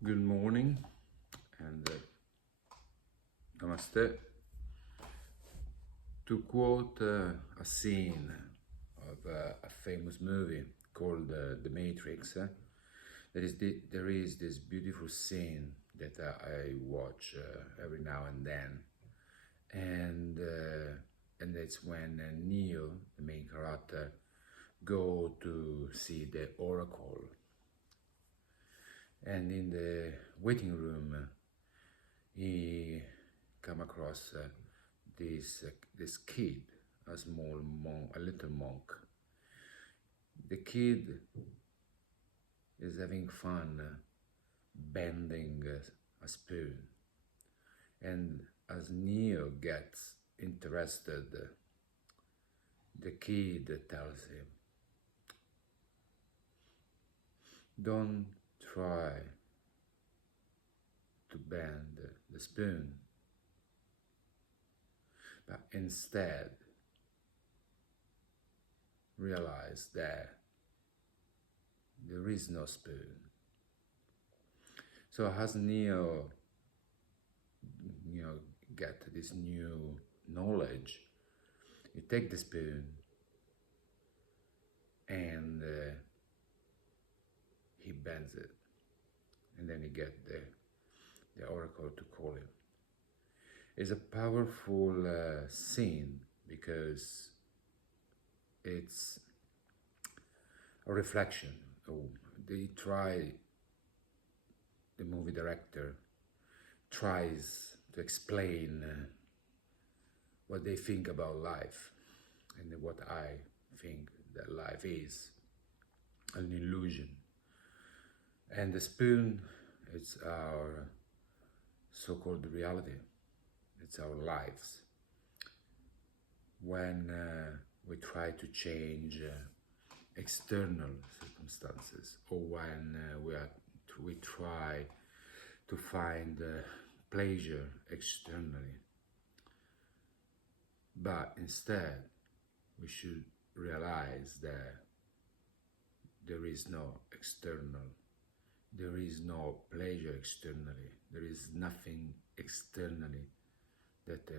Good morning and namaste. To quote a scene of a famous movie called The Matrix, there is this beautiful scene that I watch every now and then, and it's when Neo, the main character, go to see the Oracle, and in the waiting room he come across this kid, a small monk, a little monk. The kid is having fun bending a spoon, and as Neo gets interested, the kid tells him, "Don't try to bend the spoon, but instead realize that there is no spoon." So as Neo, get this new knowledge, you take the spoon and he bends it, and then you get the oracle to call him. It's a powerful scene because it's a reflection. The movie director tries to explain what they think about life, and what I think that life is an illusion. And the spoon, it's our so-called reality. It's our lives. When we try to change external circumstances, or when we try to find pleasure externally, but instead we should realize that there is no external, there is no pleasure externally, there is nothing externally that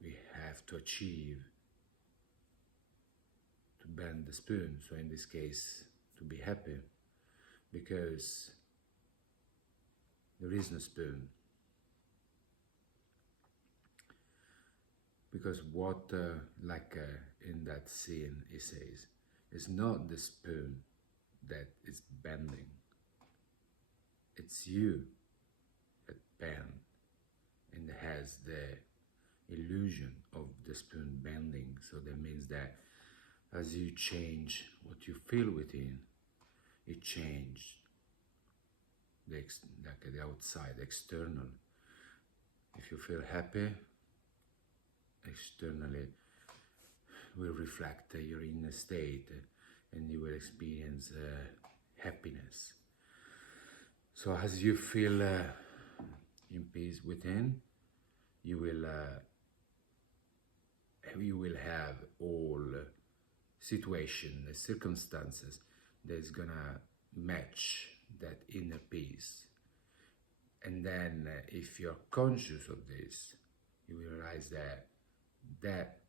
we have to achieve to bend the spoon. So in this case, to be happy, because there is no spoon. Because what, in that scene, he says, it's not the spoon that is bending, it's you that bend and has the illusion of the spoon bending. So that means that as you change what you feel within, it changes the outside, external. If you feel happy, externally will reflect your inner state, and you will experience happiness. So as you feel in peace within, you will have all situations, circumstances that is gonna match that inner peace. And then if you're conscious of this, you will realize that that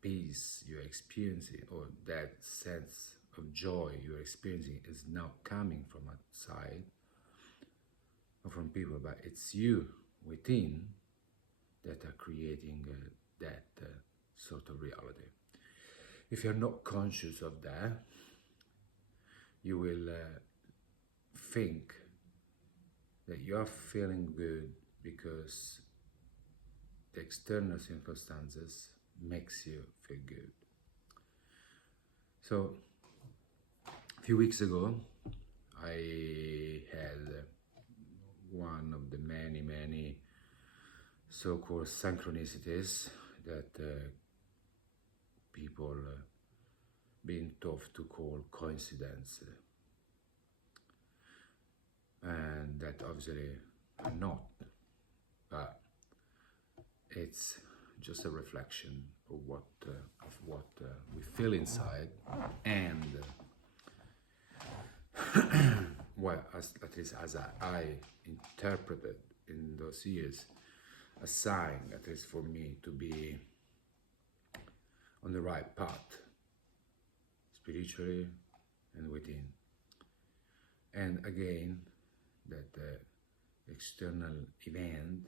peace you're experiencing, or that sense of joy you're experiencing, is not coming from outside or from people, but it's you within that are creating that sort of reality. If you're not conscious of that, you will think that you're feeling good because the external circumstances makes you feel good. So a few weeks ago, I had one of the many so-called synchronicities that people being tough to call coincidence, and that obviously are not, but it's just a reflection of what we feel inside, and well, at least as I interpreted in those years, a sign, at least for me, to be on the right path, spiritually and within. And again, that external event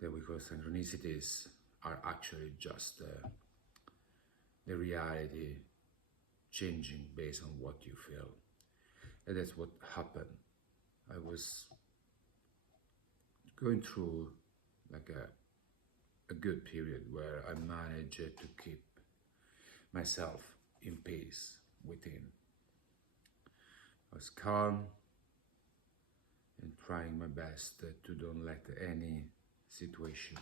that we call synchronicities are actually just the reality changing based on what you feel. And that's what happened. I was going through like a good period where I managed to keep myself in peace within. I was calm and trying my best to don't let any situation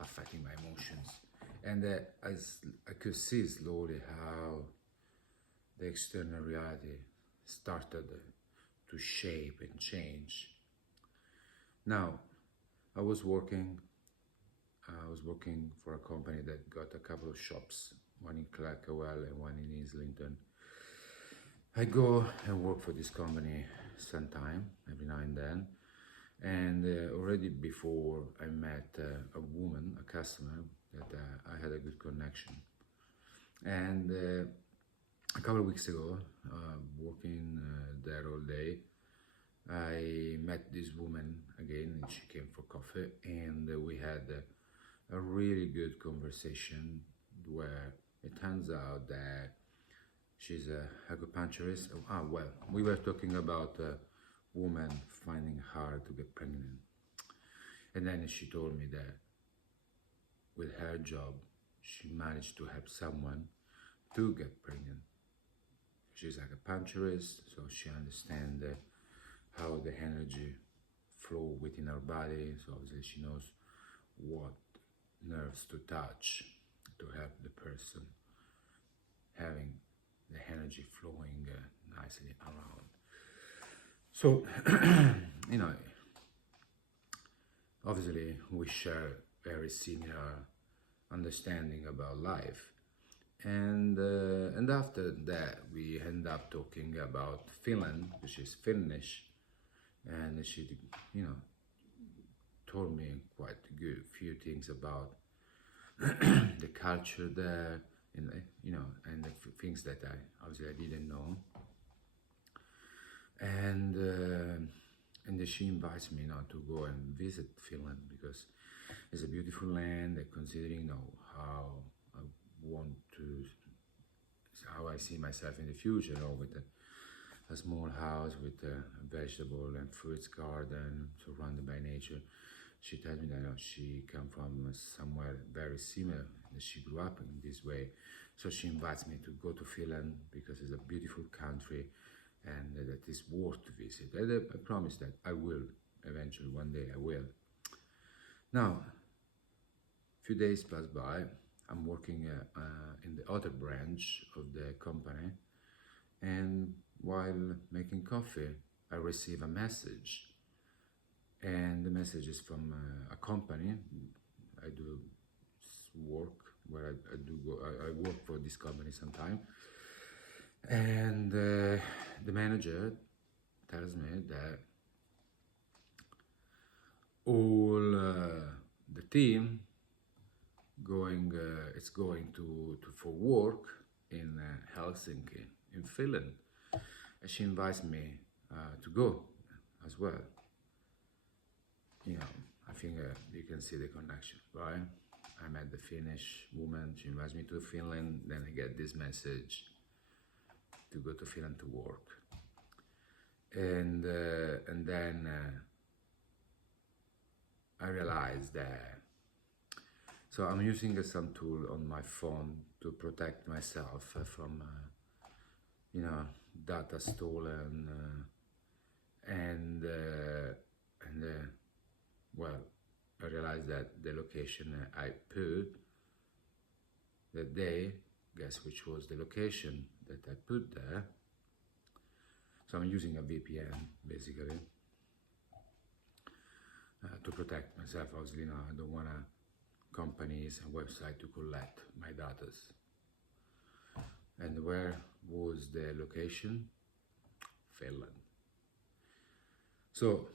affecting my emotions. And as I could see slowly how the external reality started to shape and change. Now, I was working for a company that got a couple of shops, one in Clerkenwell and one in Islington. I go and work for this company sometime, every now and then. And already before I met a woman, a customer, that I had a good connection. And a couple of weeks ago, working there all day, I met this woman again, and she came for coffee, and we had a really good conversation where it turns out that she's a acupuncturist. Well, we were talking about women finding hard to get pregnant. And then she told me that with her job, she managed to help someone to get pregnant. She's like a acupuncturist, so she understands how the energy flow within her body. So obviously she knows what nerves to touch to help the person having the energy flowing nicely around. So, you know, obviously we share very similar understanding about life. And after that, we end up talking about Finland, which is Finnish, and she, you know, told me quite a good few things about the culture there, and you know, and the things that I obviously I didn't know. And then she invites me now to go and visit Finland because it's a beautiful land. And considering, you know, how I want to, how I see myself in the future, you know, with a small house with a vegetable and fruits garden surrounded by nature. She tells me that, you know, she come from somewhere very similar, and she grew up in this way. So she invites me to go to Finland because it's a beautiful country and that is worth to visit. And I promise that I will, eventually, one day I will. Now, a few days pass by, I'm working in the other branch of the company, and while making coffee, I receive a message. And the message is from a company. I do work where I work for this company sometime. And the manager tells me that all the team it's going to for work in Helsinki, in Finland. And she invites me to go as well. You know, I think you can see the connection, right? I met the Finnish woman, she invites me to Finland, then I get this message to go to Finland to work. And then I realized that, so I'm using some tool on my phone to protect myself from, you know, data stolen, well, I realized that the location I put that day, guess which was the location that I put there. So I'm using a VPN basically to protect myself. Obviously, you know, I don't want companies and websites to collect my data. And where was the location? Finland. So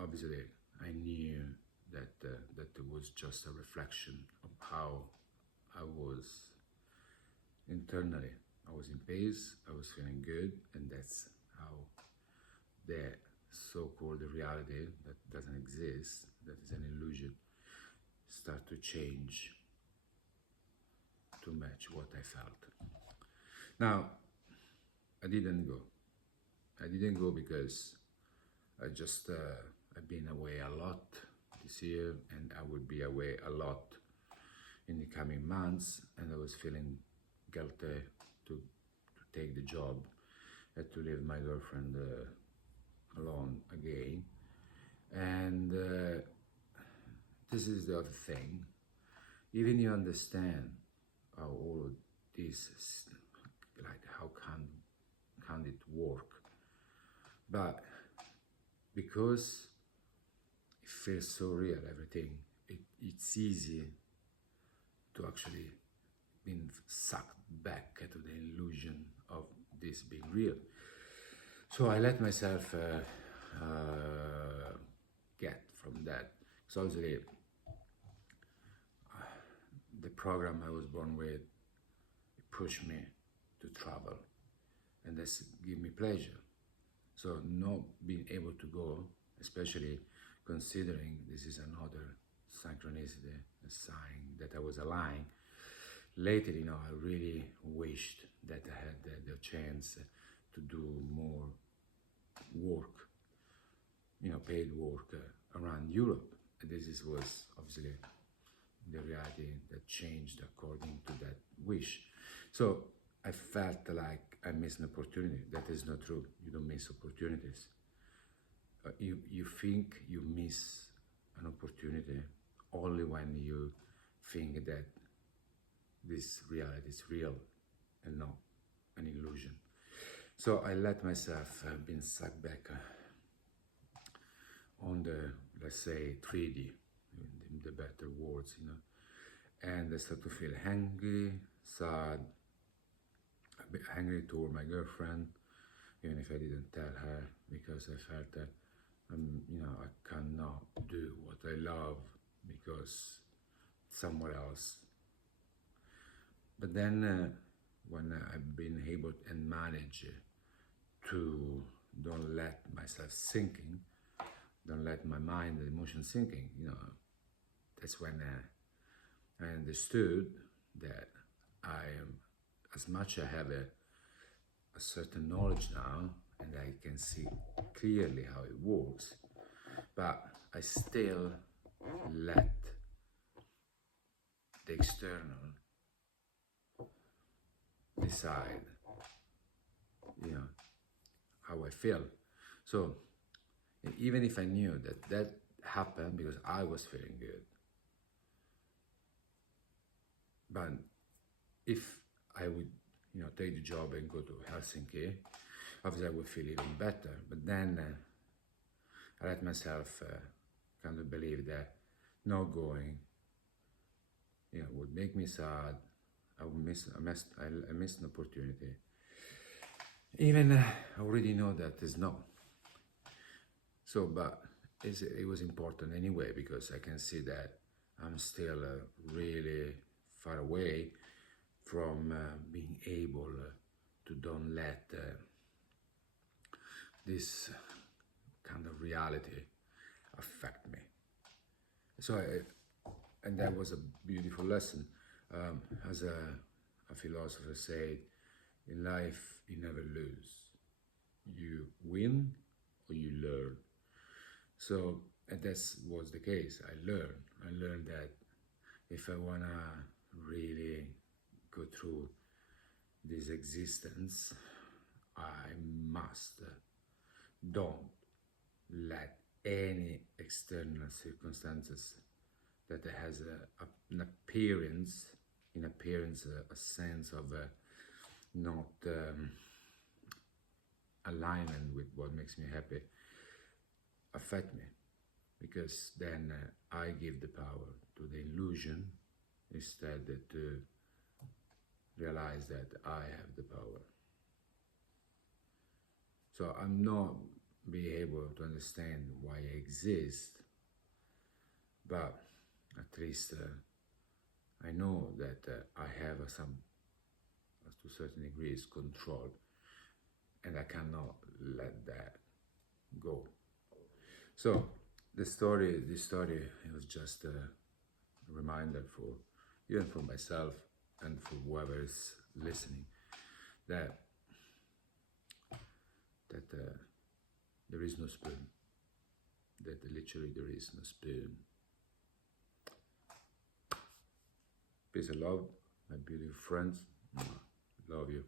obviously I knew that that it was just a reflection of how I was internally. I was in peace, I was feeling good, and that's how the so-called reality that doesn't exist, that is an illusion, start to change to match what I felt. Now, I didn't go. I didn't go because I've been away a lot this year, and I would be away a lot in the coming months, and I was feeling guilty to take the job and to leave my girlfriend alone again. And this is the other thing. Even you understand how all of this, like how can it work? But because it feels so real, everything, it's easy to actually being sucked back to the illusion of this being real. So I let myself get from that. So obviously, the program I was born with, it pushed me to travel, and this give me pleasure. So not being able to go, especially considering this is another synchronicity, a sign that I was aligned. Later, I really wished that I had the chance to do more work, paid work around Europe. And was obviously the reality that changed according to that wish. So I felt like I missed an opportunity. That is not true. You don't miss opportunities. You think you miss an opportunity only when you think that this reality is real and not an illusion. So I let myself being sucked back on the, let's say, 3D, in the better words, and I start to feel angry, sad, a bit angry toward my girlfriend, even if I didn't tell her, because I felt that, I cannot do what I love because somewhere else. But then when I've been able and manage to don't let myself sinking, don't let my mind and emotion sinking, that's when I understood that I am, as much I have a certain knowledge now, and I can see clearly how it works, but I still let the external decide, how I feel. So even if I knew that happened because I was feeling good, but if I would, take the job and go to Helsinki, obviously I would feel even better. But then I let myself kind of believe that not going, would make me sad. I missed an opportunity. Even I already know that is no. So, but it was important anyway, because I can see that I'm still really far away from being able to don't let this kind of reality affect me. So, and that was a beautiful lesson. As a philosopher said, in life you never lose. You win or you learn. So, and that was the case. I learned that if I wanna really go through this existence, I must don't let any external circumstances that has an appearance, a sense of not alignment with what makes me happy, affect me, because then I give the power to the illusion instead to realize that I have the power. So I'm not being able to understand why I exist, but at least I know that I have some, to certain degrees, control, and I cannot let that go. So this story it was just a reminder for even for myself and for whoever is listening that there is no spoon. That literally there is no spoon. Peace and love, my beautiful friends. Love you.